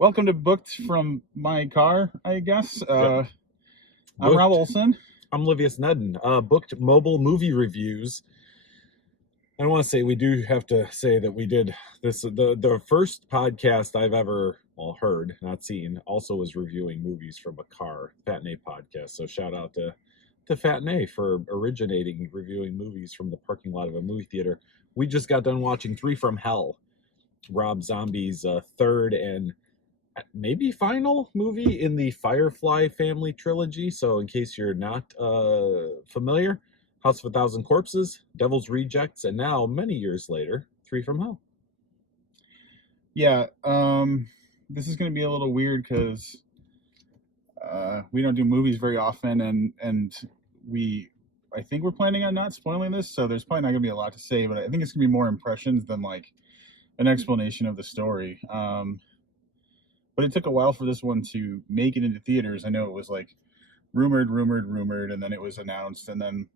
Welcome to Booked from My Car, I guess. Yep. I'm Rob Booked. Olson. I'm Livius Nedden. Booked mobile movie reviews. I want to say we do have to say that we did this. The first podcast I've ever heard, not seen, also was reviewing movies from a car. Fat and A podcast. So shout out to Fat and A for originating reviewing movies from the parking lot of a movie theater. We just got done watching Three from Hell, Rob Zombie's third and maybe final movie in the Firefly family trilogy. So, in case you're not familiar, House of a Thousand Corpses, Devil's Rejects, and now, many years later, Three from Hell. Yeah, this is going to be a little weird because we don't do movies very often, and I think we're planning on not spoiling this, so there's probably not going to be a lot to say, but I think it's going to be more impressions than like an explanation of the story. But it took a while for this one to make it into theaters. I know it was like rumored, and then it was announced, and then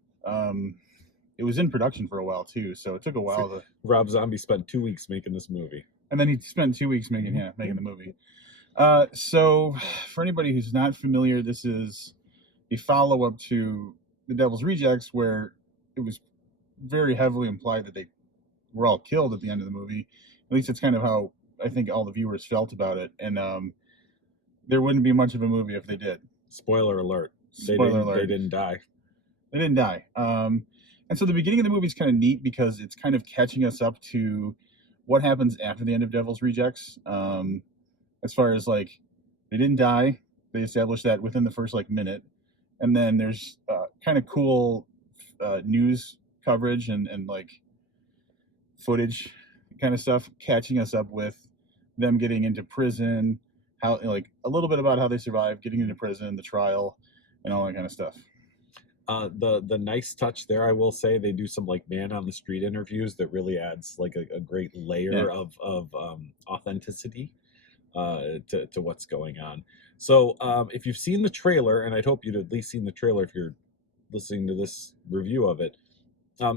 it was in production for a while too. So it took a while to. Rob Zombie spent 2 weeks making this movie, and then he spent 2 weeks making the movie. So for anybody who's not familiar, this is a follow-up to The Devil's Rejects, where it was very heavily implied that they were all killed at the end of the movie. At least it's kind of how I think all the viewers felt about it, and there wouldn't be much of a movie if they did. Spoiler alert. Spoiler alert. They didn't die. They didn't die. And so the beginning of the movie is kind of neat because it's kind of catching us up to what happens after the end of Devil's Rejects. As far as like, they didn't die. They established that within the first like minute. And then there's kind of cool news coverage and like footage kind of stuff catching us up with them getting into prison, how like a little bit about how they survived getting into prison, the trial, and all that kind of stuff. The nice touch there, I will say, they do some like man on the street interviews that really adds like a great layer of authenticity to what's going on. So if you've seen the trailer, and I'd hope you'd at least seen the trailer if you're listening to this review of it.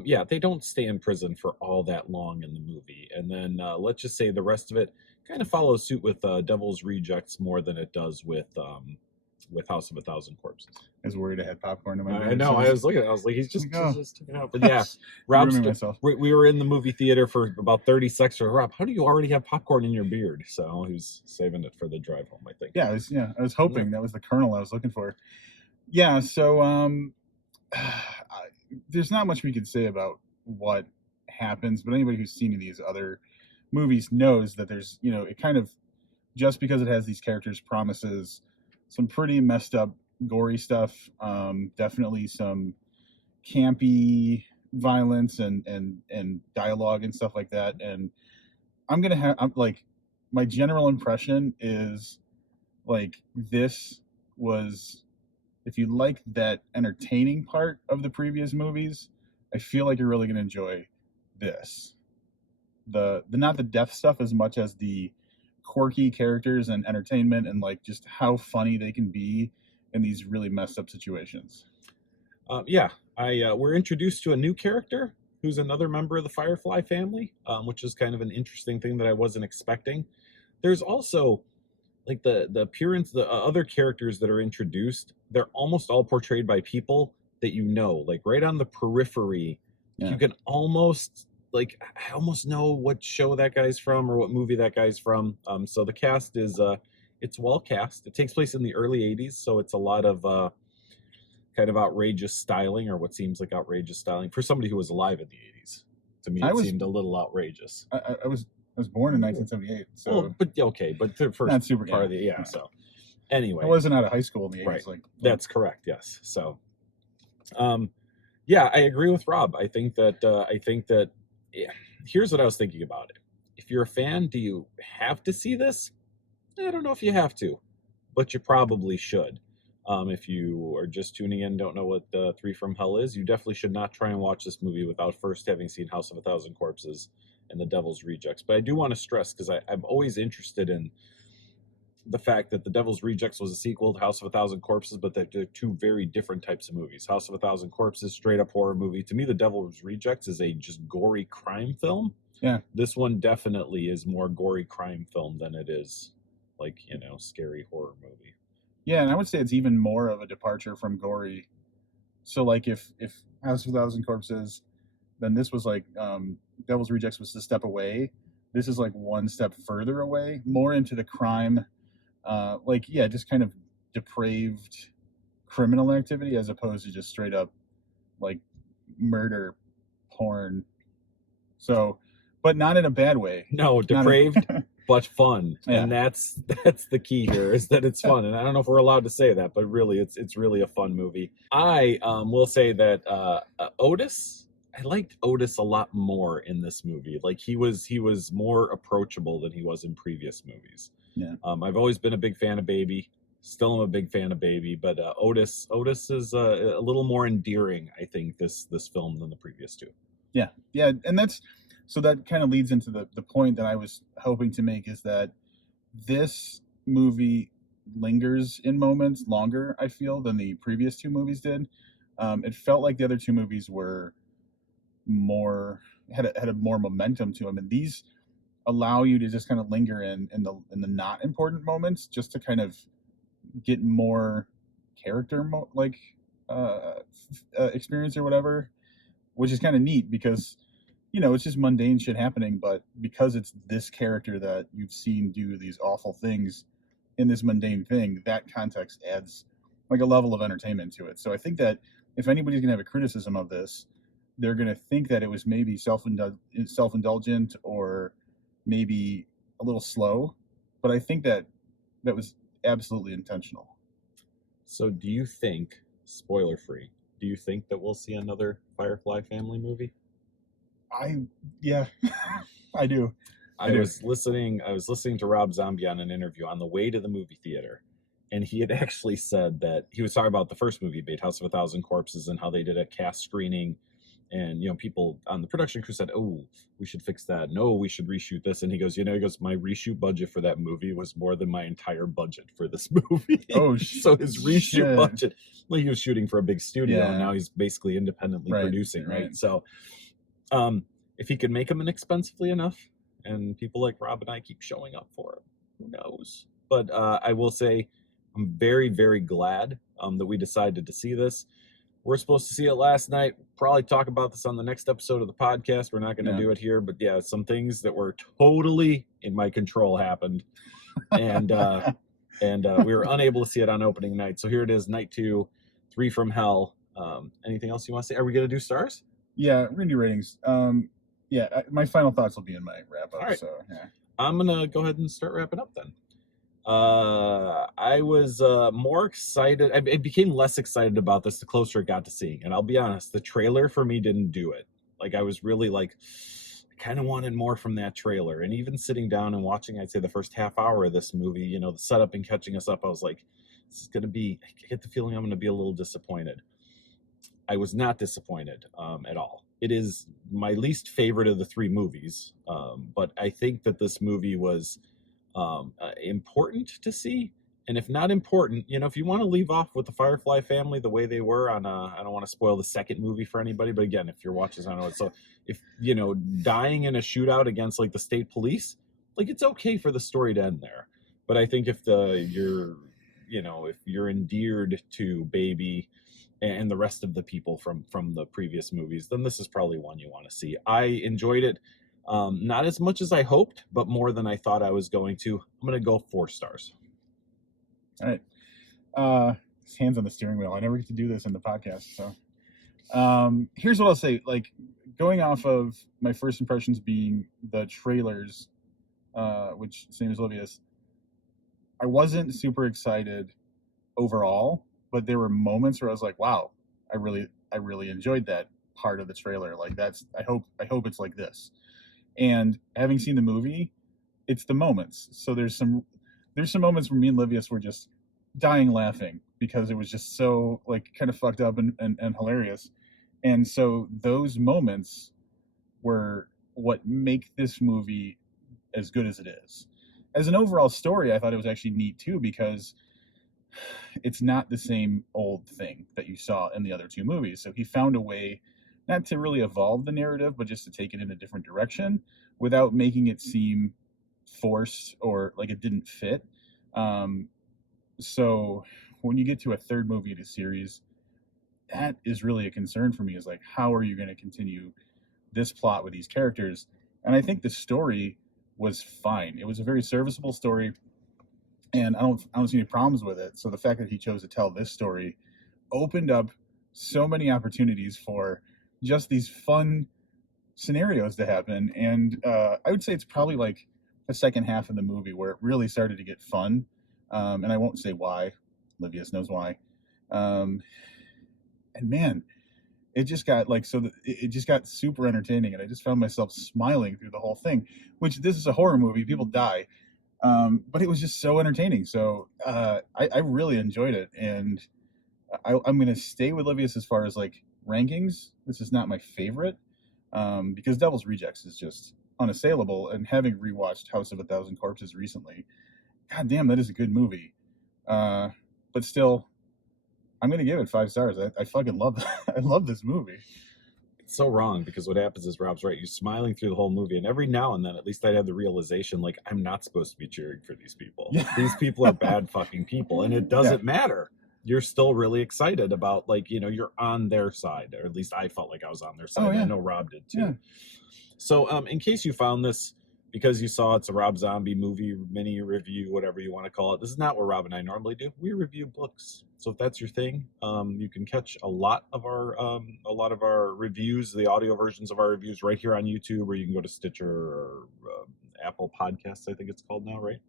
Yeah, they don't stay in prison for all that long in the movie, and then let's just say the rest of it kind of follows suit with Devil's Rejects more than it does with House of a Thousand Corpses. I was worried I had popcorn in my I know. I was looking. I was like, he's just taking out. But yeah, Rob. We were in the movie theater for about 30 seconds. Rob, how do you already have popcorn in your beard? So he was saving it for the drive home, I think. Yeah, I was hoping that was the kernel I was looking for. Yeah. So there's not much we could say about what happens, but anybody who's seen these other movies knows that there's, it kind of, just because it has these characters, promises some pretty messed up gory stuff, definitely some campy violence and dialogue and stuff like that. And I'm like, my general impression is like, this was, if you like that entertaining part of the previous movies, I feel like you're really going to enjoy this. The not the death stuff as much as the quirky characters and entertainment and like just how funny they can be in these really messed up situations. We're introduced to a new character who's another member of the Firefly family, which is kind of an interesting thing that I wasn't expecting. There's also like the appearance, the other characters that are introduced, they're almost all portrayed by people that like right on the periphery. Yeah. You can almost I almost know what show that guy's from or what movie that guy's from. So the cast is it's well cast. It takes place in the early 80s, so it's a lot of kind of outrageous styling, or what seems like outrageous styling for somebody who was alive in the 80s. To me, it seemed a little outrageous. I was born in 1978, so. Well, but okay, but the first not super, part of the So anyway, I wasn't out of high school in the 80s. Right. That's correct. Yes. So, yeah, I agree with Rob. I think that here's what I was thinking about it. If you're a fan, do you have to see this? I don't know if you have to, but you probably should. If you are just tuning in, don't know what Three from Hell is, you definitely should not try and watch this movie without first having seen House of a Thousand Corpses and The Devil's Rejects. But I do want to stress, because I'm always interested in the fact that The Devil's Rejects was a sequel to House of a Thousand Corpses, but they're two very different types of movies. House of a Thousand Corpses, straight up horror movie. To me, The Devil's Rejects is a just gory crime film. Yeah. This one definitely is more gory crime film than it is like, scary horror movie. Yeah, and I would say it's even more of a departure from gory. So like if House of a Thousand Corpses, then this was like Devil's Rejects was a step away. This is like one step further away, more into the crime, like yeah, just kind of depraved criminal activity as opposed to just straight up like murder porn. So, but not in a bad way. No, Not depraved, in, but fun. Yeah. And that's the key here, is that it's fun. And I don't know if we're allowed to say that, but really it's really a fun movie. I will say that Otis, I liked Otis a lot more in this movie. Like he was more approachable than he was in previous movies. Yeah. I've always been a big fan of Baby. Still am a big fan of Baby, but Otis is a little more endearing, I think, this film than the previous two. Yeah, and that kind of leads into the point that I was hoping to make, is that this movie lingers in moments longer, I feel, than the previous two movies did. It felt like the other two movies were had a more momentum to them, and these allow you to just kind of linger in the not important moments, just to kind of get more character experience or whatever, which is kind of neat because it's just mundane shit happening, but because it's this character that you've seen do these awful things in this mundane thing, that context adds like a level of entertainment to it. So I think that if anybody's gonna have a criticism of this, they're gonna think that it was maybe self-indulgent or maybe a little slow, but I think that was absolutely intentional. So do you think, spoiler free, do you think that we'll see another Firefly family movie? Yeah, I do. I was listening to Rob Zombie on an interview on the way to the movie theater, and he had actually said that he was talking about the first movie, made House of a Thousand Corpses, and how they did a cast screening, and people on the production crew said, "Oh, we should fix that. No, we should reshoot this." And he goes, my reshoot budget for that movie was more than my entire budget for this movie. Oh, so his reshoot shit. budget, well, he was shooting for a big studio, Yeah. and now he's basically independently Right, producing, right? right. So, if he could make them inexpensively enough, and people like Rob and I keep showing up for it, who knows? But I will say, I'm very, very glad that we decided to see this. We're supposed to see it last night. Probably talk about this on the next episode of the podcast. We're not going to do it here, but yeah, some things that were totally in my control happened, and we were unable to see it on opening night. So here it is, night 2, 3 from Hell. Anything else you want to say? Are we going to do stars? Yeah, we're going to do ratings. My final thoughts will be in my wrap up. All right. So yeah, I'm gonna go ahead and start wrapping up then. I was more excited. I became less excited about this the closer it got to seeing it. I'll be honest, the trailer for me didn't do it. Like I was really like, I kind of wanted more from that trailer. And even sitting down and watching, I'd say the first half hour of this movie, the setup and catching us up, I was like, this is gonna be. I get the feeling I'm gonna be a little disappointed. I was not disappointed at all. It is my least favorite of the 3 movies, but I think that this movie was important to see. And if not important, if you want to leave off with the Firefly family the way they were on, I don't want to spoil the second movie for anybody, but again, if you're watching, I don't know. So if, dying in a shootout against like the state police, like it's okay for the story to end there. But I think if you're endeared to Baby and the rest of the people from the previous movies, then this is probably one you want to see. I enjoyed it, not as much as I hoped, but more than I thought I was going to. I'm going to go 4 stars. All right. Hands on the steering wheel. I never get to do this in the podcast. So here's what I'll say. Like, going off of my first impressions being the trailers, which same as Olivia's, I wasn't super excited overall, but there were moments where I was like, wow, I really enjoyed that part of the trailer. Like I hope it's like this. And having seen the movie, it's the moments. So there's some moments where me and Livius were just dying laughing because it was just so like kind of fucked up and hilarious. And so those moments were what make this movie as good as it is. As an overall story, I thought it was actually neat too, because it's not the same old thing that you saw in the other 2 movies. So he found a way not to really evolve the narrative, but just to take it in a different direction without making it seem forced or like it didn't fit. So when you get to a third movie in a series, that is really a concern for me. Is like, how are you going to continue this plot with these characters? And I think the story was fine. It was a very serviceable story, and I don't see any problems with it. So the fact that he chose to tell this story opened up so many opportunities for just these fun scenarios to happen. And I would say it's probably like the second half of the movie where it really started to get fun. And I won't say why. Livius knows why. Um, and man, it just got like it just got super entertaining, and I just found myself smiling through the whole thing. Which, this is a horror movie; people die, but it was just so entertaining. So I really enjoyed it, and I'm gonna stay with Livius as far as like rankings. This is not my favorite, because Devil's Rejects is just unassailable. And having rewatched House of a Thousand Corpses recently, god damn, that is a good movie. But still, I'm gonna give it 5 stars. I fucking love I love this movie. It's so wrong, because what happens is Rob's right. You're smiling through the whole movie, and every now and then, at least I had the realization, like, I'm not supposed to be cheering for these people. Yeah. These people are bad fucking people, and it doesn't matter. You're still really excited about, like, you're on their side, or at least I felt like I was on their side. Oh, yeah. I know Rob did too. Yeah. So, in case you found this because you saw it's a Rob Zombie movie mini review, whatever you want to call it, this is not what Rob and I normally do. We review books. So if that's your thing, you can catch a lot of our reviews, the audio versions of our reviews, right here on YouTube, or you can go to Stitcher or Apple Podcasts, I think it's called now, right?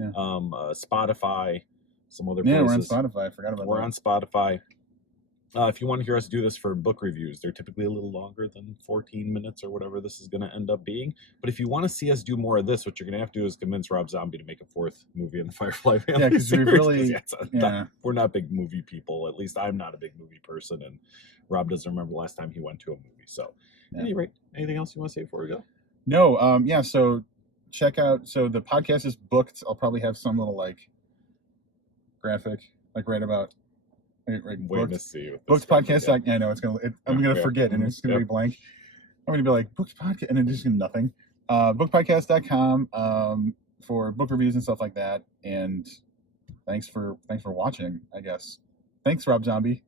Yeah. Spotify, some other Yeah, places. we're on Spotify. I forgot about that. We're on Spotify. If you want to hear us do this for book reviews, they're typically a little longer than 14 minutes or whatever this is going to end up being. But if you want to see us do more of this, what you're going to have to do is convince Rob Zombie to make a fourth movie in the Firefly family. Yeah, because we series, really, we're not big movie people. At least I'm not a big movie person, and Rob doesn't remember the last time he went to a movie. So, at any rate, anything else you want to say before we go? No, yeah. So check out. So the podcast is booked. I'll probably have some little like graphic, like right about. Wait to see. Booked podcast. I know I'm gonna forget, and it's gonna be blank. I'm gonna be like booked podcast, and then just nothing. Bookpodcast.com for book reviews and stuff like that. And thanks for watching, I guess. Thanks, Rob Zombie.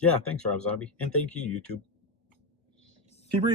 Yeah, thanks, Rob Zombie, and thank you, YouTube. Keep reading.